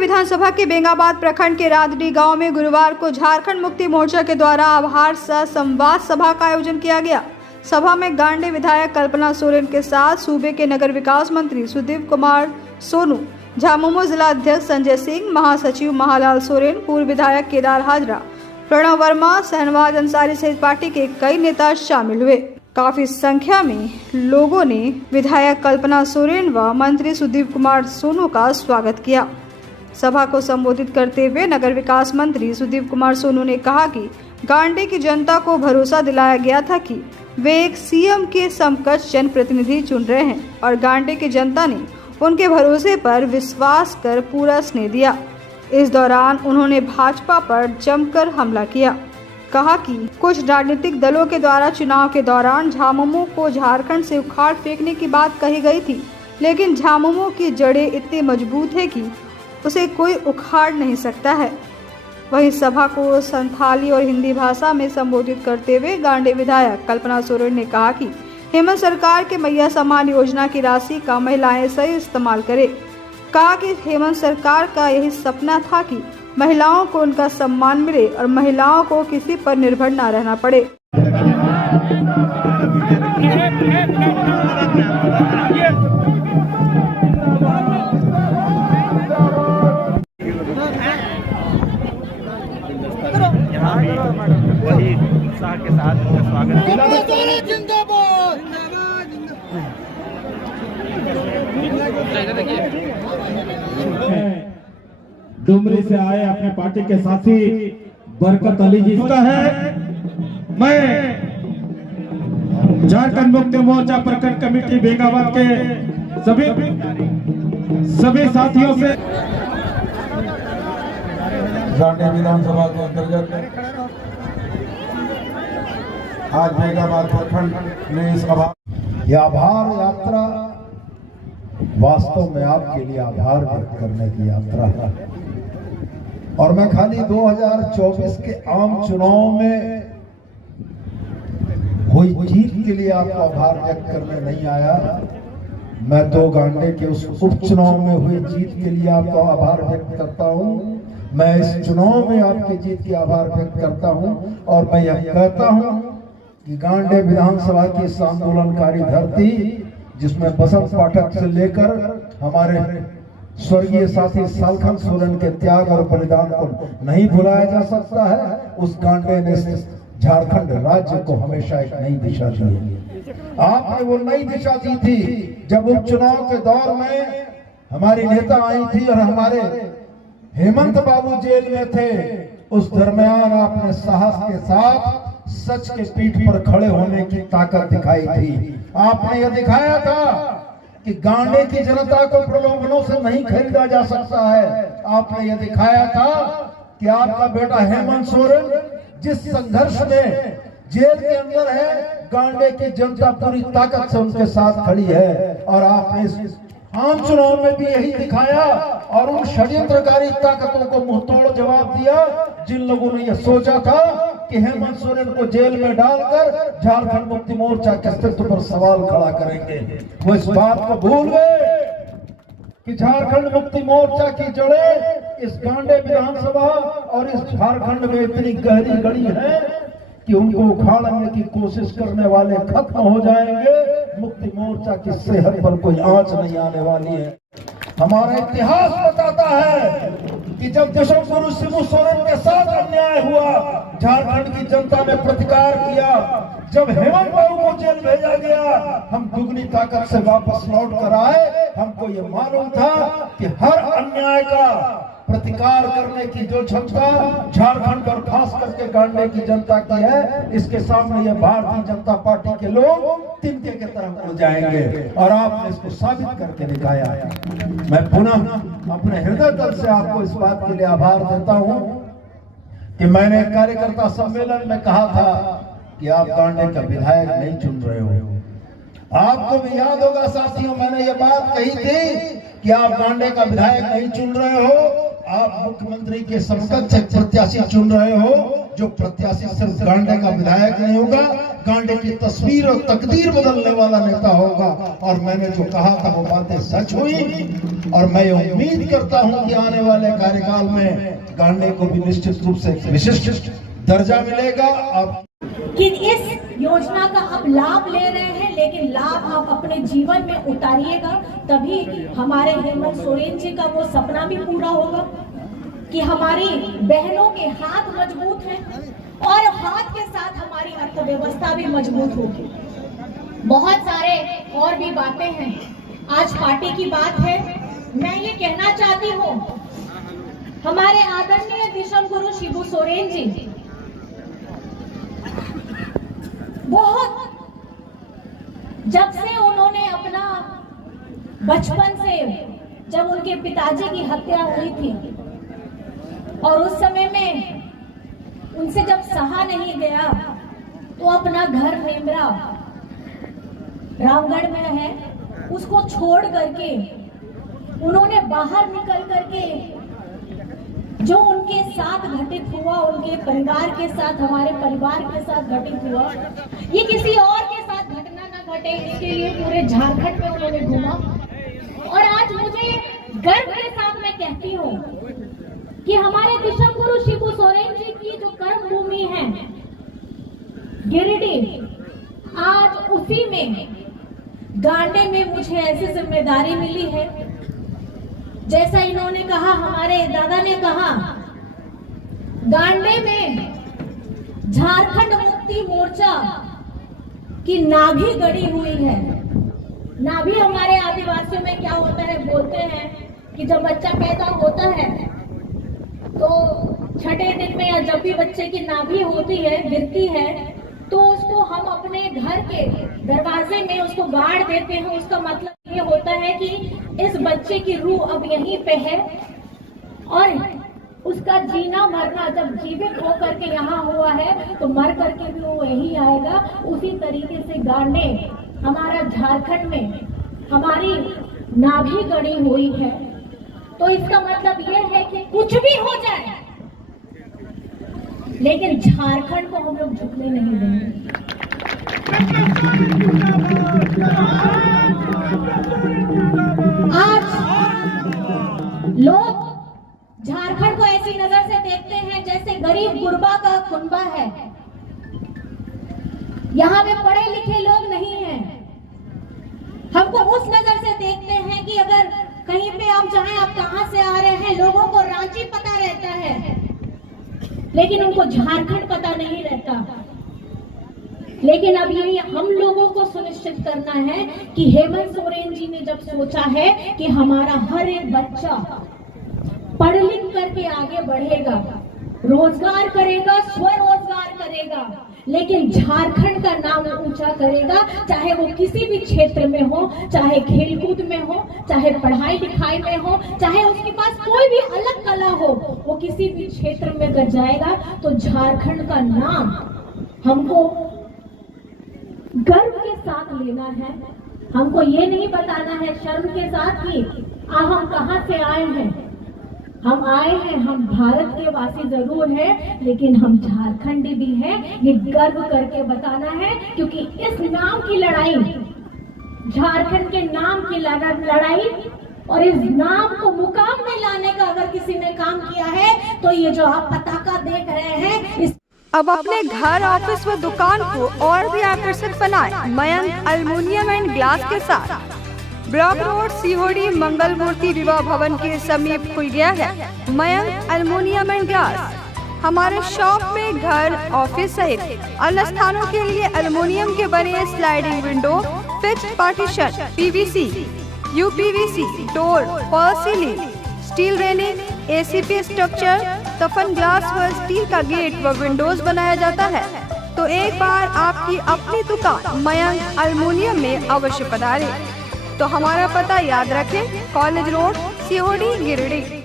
विधानसभा के बेंगाबाद प्रखंड के रादडी गांव में गुरुवार को झारखंड मुक्ति मोर्चा के द्वारा आभार सह संवाद सभा का आयोजन किया गया। सभा में गांडे विधायक कल्पना सोरेन के साथ सूबे के नगर विकास मंत्री सुदीप कुमार सोनू, झामुमो जिला अध्यक्ष संजय सिंह, महासचिव महालाल सोरेन, पूर्व विधायक केदार हाजरा, प्रणव वर्मा, शहनवाज अंसारी सहित पार्टी के कई नेता शामिल हुए। काफी संख्या में लोगों ने विधायक कल्पना सोरेन व मंत्री सुदीप कुमार सोनू का स्वागत किया। सभा को संबोधित करते हुए नगर विकास मंत्री सुदीप कुमार सोनू ने कहा कि गांडे की जनता को भरोसा दिलाया गया था कि वे एक सीएम के समकक्ष जनप्रतिनिधि चुन रहे हैं और गांडे की जनता ने उनके भरोसे पर विश्वास कर पूरा स्नेह दिया। इस दौरान उन्होंने भाजपा पर जमकर हमला किया। कहा कि कुछ राजनीतिक दलों के द्वारा चुनाव के दौरान झामुमो को झारखंड से उखाड़ फेंकने की बात कही गई थी, लेकिन झामुमो की जड़ें इतनी मजबूत है कि उसे कोई उखाड़ नहीं सकता है। वहीं सभा को संथाली और हिंदी भाषा में संबोधित करते हुए गांडे विधायक कल्पना सोरेन ने कहा कि हेमंत सरकार के मैया सम्मान योजना की राशि का महिलाएं सही इस्तेमाल करें। कहा कि हेमंत सरकार का यही सपना था कि महिलाओं को उनका सम्मान मिले और महिलाओं को किसी पर निर्भर न रहना पड़े। वही उत्साह के साथ उनका स्वागत डुमरी से आए अपने पार्टी के साथी बरकत अली जी का है। मैं झारखंड मुक्ति मोर्चा प्रखंड कमेटी बेंगाबाद के सभी साथियों से गांडे विधानसभा के अंतर्गत आज बेंगाबाद प्रखंड में इस आभार यात्रा वास्तव में आपके लिए आभार व्यक्त करने की यात्रा है। और मैं खाली 2024 के आम चुनाव में हुई जीत के लिए आपको आभार व्यक्त करने नहीं आया। मैं तो गांडे के उस उपचुनाव में हुई जीत के लिए आपको आभार व्यक्त करता हूं। मैं इस चुनाव में आपकी जीत की आभार व्यक्त करता हूं और मैं यह कहता हूं कि गांडे विधानसभा की इस आंदोलनकारी धरती, जिसमें बसंत पाठक से लेकर हमारे स्वर्गीय साथी सालखन सोरेन के त्याग और बलिदान को नहीं भुलाया जा सकता है, उस गांडे ने झारखंड राज्य को हमेशा एक नई दिशा दी। आपने वो नई दिशा दी थी जब उपचुनाव के दौर में हमारी नेता आई थी और हमारे हेमंत बाबू जेल में थे। उस दरमियान आपने साहस के साथ सच के पीठ पर खड़े होने की ताकत दिखाई थी। आपने यह दिखाया था कि गांडे की जनता को प्रलोभनों से नहीं खरीदा जा सकता है। आपने यह दिखाया था कि आपका बेटा हेमंत सोरेन जिस संघर्ष में जेल के अंदर है, गांडे की जनता पूरी ताकत से उनके साथ खड़ी है। और आपने इस आम चुनाव में भी यही दिखाया और उन षड्यंत्रकारी ताकतों को मुंहतोड़ जवाब दिया जिन लोगों ने यह सोचा था कि हेमंत सोरेन को जेल में डालकर झारखंड मुक्ति मोर्चा के अस्तित्व पर सवाल खड़ा करेंगे। वो इस बात को भूल गए कि झारखंड मुक्ति मोर्चा की जड़ें इस गांडे विधानसभा और इस झारखंड में इतनी गहरी गड़ी है कि उनको उखाड़ने की कोशिश करने वाले खत्म हो जाएंगे। मुक्ति मोर्चा की सेहत पर कोई आंच नहीं आने वाली है। हमारा इतिहास बताता है कि जब दशम शिबू सोरेन के साथ अन्याय हुआ, झारखंड की जनता ने प्रतिकार किया। जब हेमंत बाबू को जेल भेजा गया, हम दुगनी ताकत से वापस लौट कर आए। हमको ये मालूम था कि हर अन्याय का प्रतिकार करने की जो क्षमता झारखंड और खास करके गांडे की जनता की है, इसके सामने ये भारतीय जनता पार्टी के लोग तिनके की तरफ हो जाएंगे और आपने इसको साबित करके दिखाया। मैं पुनः अपने हृदय तल से आपको इस बात के लिए आभार देता हूं कि मैंने कार्यकर्ता सम्मेलन में कहा था कि आप गांडे का विधायक नहीं चुन रहे हो। आपको भी याद होगा साथियों, मैंने ये बात कही थी कि आप गांडे का विधायक नहीं चुन रहे हो, आप मुख्यमंत्री के समकक्ष प्रत्याशी चुन रहे हो जो प्रत्याशी सिर्फ गांडे का विधायक नहीं होगा, गांडे की तस्वीर और तकदीर बदलने वाला नेता होगा। और मैंने जो कहा था वो बातें सच हुई, और मैं उम्मीद करता हूं कि आने वाले कार्यकाल में गांडे को भी निश्चित रूप से विशिष्ट दर्जा मिलेगा। अब कि इस योजना का आप लाभ ले रहे हैं, लेकिन लाभ आप अपने जीवन में उतारिएगा, तभी हमारे हेमंत सोरेन जी का वो सपना भी पूरा होगा कि हमारी बहनों के हाथ मजबूत हैं और हाथ के साथ हमारी अर्थव्यवस्था भी मजबूत होगी। बहुत सारे और भी बातें हैं, आज पार्टी की बात है। मैं ये कहना चाहती हूँ, हमारे आदरणीय दिशम गुरु शिबू सोरेन जी बहुत, जब से उन्होंने अपना बचपन से, जब उनके पिताजी की हत्या हुई थी और उस समय में उनसे जब सहा नहीं गया, तो अपना घर मेमरा रामगढ़ में है, उसको छोड़ करके उन्होंने बाहर निकल करके जो उनके साथ घटित हुआ, उनके परिवार के साथ, हमारे परिवार के साथ घटित हुआ, ये किसी और के साथ घटना ना घटे, इसके लिए पूरे झारखंड में उन्होंने घूमा। और आज मुझे गर्व के साथ मैं कहती हूँ कि हमारे दिशम गुरु शिबू सोरेन जी की जो कर्म भूमि है गिरिडीह, आज उसी में गांडे में मुझे ऐसी जिम्मेदारी मिली है। जैसा इन्होंने कहा, हमारे दादा ने कहा, गांडे में झारखंड मुक्ति मोर्चा की नाभि गड़ी हुई है। नाभि हमारे आदिवासियों में क्या होता है, बोलते हैं कि जब बच्चा पैदा होता है तो छठे दिन में, या जब भी बच्चे की नाभि होती है, गिरती है, तो उसको हम अपने घर के दरवाजे में उसको गाड़ देते हैं। उसका मतलब ये होता है कि इस बच्चे की रूह अब यहीं पे है और उसका जीना मरना, जब जीवित होकर के यहाँ हुआ है तो मर करके भी वो यहीं आएगा। उसी तरीके से गांडे हमारा झारखंड में हमारी नाभि गड़ी हुई है। तो इसका मतलब ये है कि कुछ भी हो जाए, लेकिन झारखंड को हम लोग झुकने नहीं देंगे। आज लोग झारखंड को ऐसी नजर से देखते हैं जैसे गरीब गुरबा का कुनबा है। यहाँ में पढ़े लिखे लोग नहीं हैं। हमको उस नजर से देखते हैं कि अगर कहीं पे आप चाहें, आप कहां से आ रहे हैं, लोगों को रांची पता रहता है, लेकिन उनको झारखंड पता नहीं रहता। लेकिन अब ये हम लोगों को सुनिश्चित करना है कि हेमंत सोरेन जी ने जब सोचा है कि हमारा हर एक बच्चा पढ़ लिख करके आगे बढ़ेगा, रोजगार करेगा, स्वरोजगार करेगा, लेकिन झारखंड का नाम ऊंचा करेगा, चाहे वो किसी भी क्षेत्र में हो, चाहे खेलकूद में हो, चाहे पढ़ाई लिखाई में हो, चाहे उसके पास कोई भी अलग कला हो, वो किसी भी क्षेत्र में अगर जाएगा तो झारखंड का नाम हमको गर्व के साथ लेना है। हमको ये नहीं बताना है शर्म के साथ कि हम कहां से आए हैं। हम आए हैं, हम भारत के वासी जरूर हैं, लेकिन हम झारखंडी भी हैं। ये गर्व करके बताना है, क्योंकि इस नाम की लड़ाई, झारखंड के नाम की लड़ाई, और इस नाम को मुकाम में लाने का अगर किसी ने काम किया है तो ये जो आप पताका देख रहे हैं, इस अब अपने घर, ऑफिस व दुकान को और भी आकर्षक बनाएं मयंक एल्युमिनियम एंड ग्लास के साथ। ब्लॉक रोड, सीहोड़ी, मंगल मूर्ति विवाह भवन के समीप खुल गया है मयंक एल्युमिनियम एंड ग्लास। हमारे शॉप में घर, ऑफिस सहित अन्य स्थानों के लिए एल्युमिनियम के बने sliding window, fixed partition, PVC, UPVC, door, fall ceiling, steel railing, ACP structure, तफन ग्लास व स्टील का गेट व विंडोज बनाया जाता है। तो एक बार आपकी अपनी दुकान मयंक एल्युमिनियम में अवश्य पधारें। तो हमारा पता याद रखें, कॉलेज रोड, सीहोड़ी, गिरिडीह।